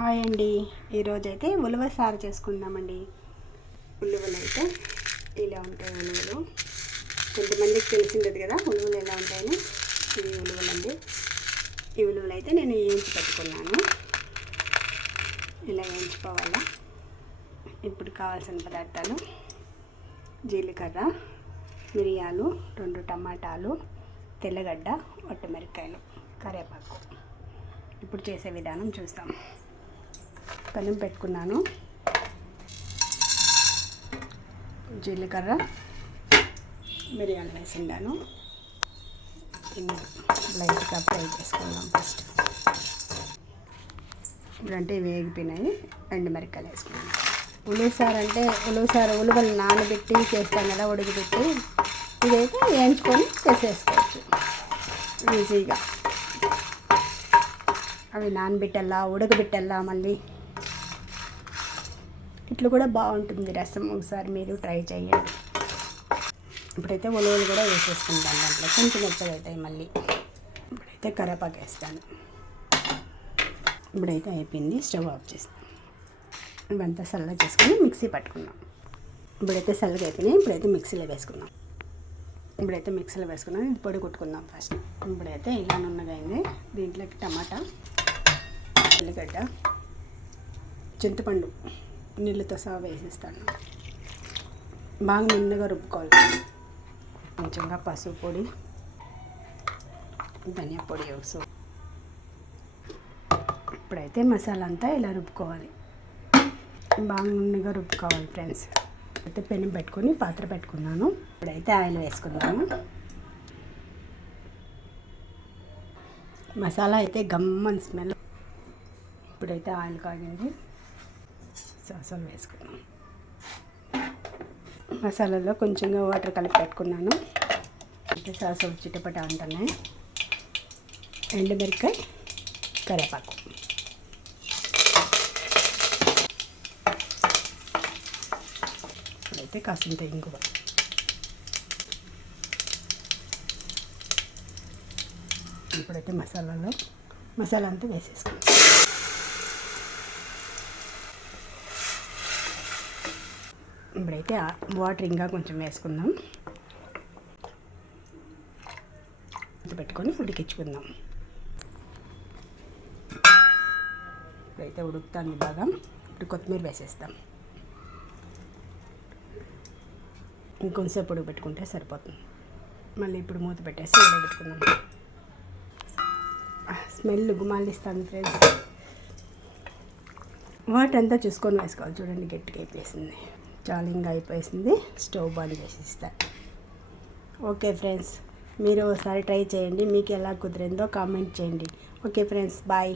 Hi అండి. ఈరోజైతే ఉలవ సారు చేసుకుందామండి. ఉలువలు అయితే ఇలా ఉంటాయి. ఉలువలు కొంతమందికి తెలిసిండదు కదా ఉలువలు ఎలా ఉంటాయని. ఇవి ఉలువలు అండి. ఈ ఉలువలు అయితే నేను వేయించి పెట్టుకున్నాను. ఇలా వేయించుకోవాలా. ఇప్పుడు కావాల్సిన పదార్థాలు: జీలకర్ర, మిరియాలు, 2 టమాటాలు, తెల్లగడ్డ, ఒట్టిమిరపకాయలు, కరివేపాకు. ఇప్పుడు చేసే విధానం చూస్తాం. పెనం పెట్టుకున్నాను. జీలకర్ర, మిరియాలు వేసిండాను. లైట్గా ఫ్రై చేసుకుందాం ఫస్ట్. ఇప్పుడంటే వేగిపోయినాయి. ఎండుమిరపకాయలు వేసుకున్నాను. ఉలువసారు అంటే ఉలువలు నానబెట్టి చేస్తాను కదా, ఉడకబెట్టి. ఇదైతే వేయించుకొని చేసేసుకోవచ్చు ఈజీగా. అవి నానబెట్టల్లా, ఉడకబెట్టల్లా, మళ్ళీ ఇట్లా కూడా బాగుంటుంది రసం. ఒకసారి మీరు ట్రై చేయండి. ఇప్పుడైతే ఉలవలు కూడా వేసేసుకుంటాను. దాంట్లో కొంచెం మెత్తగా అవుతాయి. మళ్ళీ ఇప్పుడైతే కరివేపాకు వేస్తాను. ఇప్పుడైతే అయిపోయింది. స్టవ్ ఆఫ్ చేస్తాను. ఇవంతా చల్లగా చేసుకొని మిక్సీ పట్టుకున్నాం. ఇప్పుడైతే చల్లగా అయిపోయినాయి. ఇప్పుడైతే మిక్సీలో వేసుకున్నాం. ఇది పొడి కొట్టుకుందాం ఫస్ట్. ఇప్పుడైతే ఇలా నున్నగా అయింది. దీంట్లోకి టమాటా, ఉల్లిగడ్డ, చింతపండు నీళ్ళతో సహా వేసేస్తాను. బాగా నున్నగా రుబ్బుకోవాలి. కొంచెంగా పసుపు పొడి, ధనియా పొడి ఒకసారి. ఇప్పుడైతే మసాలా అంతా ఇలా రుబ్బుకోవాలి. బాగా నున్నగా రుబ్బుకోవాలి ఫ్రెండ్స్. అయితే పెనం పెట్టుకొని పాత్ర పెట్టుకున్నాను. ఇప్పుడైతే ఆయిల్ వేసుకుందాము. మసాలా అయితే గమ్మని స్మెల్. ఇప్పుడైతే ఆయిల్ కాగింది. సాసులు వేసుకున్నాం. మసాలాలో కొంచెంగా వాటర్ కలిపి పెట్టుకున్నాను. అంటే సాసులు చిటపట అంటున్నాయి. ఎండుమిరపకాయ, కరివేపాకు. ఇప్పుడైతే కాసింత ఇంగువ. ఇప్పుడైతే మసాలా అంతా వేసేసుకున్నాం. ఇప్పుడైతే వాటర్ ఇంకా కొంచెం వేసుకుందాం. పెట్టుకొని ఉడికించుకుందాం. ఇప్పుడైతే ఉడుకుతుంది బాగా. ఇప్పుడు కొత్తిమీర వేసేస్తాం. ఇంకొంచెంసేపు ఉడకబెట్టుకుంటే సరిపోతుంది. మళ్ళీ ఇప్పుడు మూత పెట్టేసి ఉడకబెట్టుకుందాం. స్మెల్ గుమాలిస్తుంది ఫ్రెండ్స్. వాటర్ అంతా చూసుకొని వేసుకోవాలి. చూడండి, గట్టిగా అయిపోయింది. చాలా ఇంకా అయిపోయింది. స్టవ్ బంద్ చేసిస్తా. ఓకే ఫ్రెండ్స్, మీరు ఒకసారి ట్రై చేయండి. మీకు ఎలా కుదిరిందో కామెంట్ చేయండి. Okay friends, bye.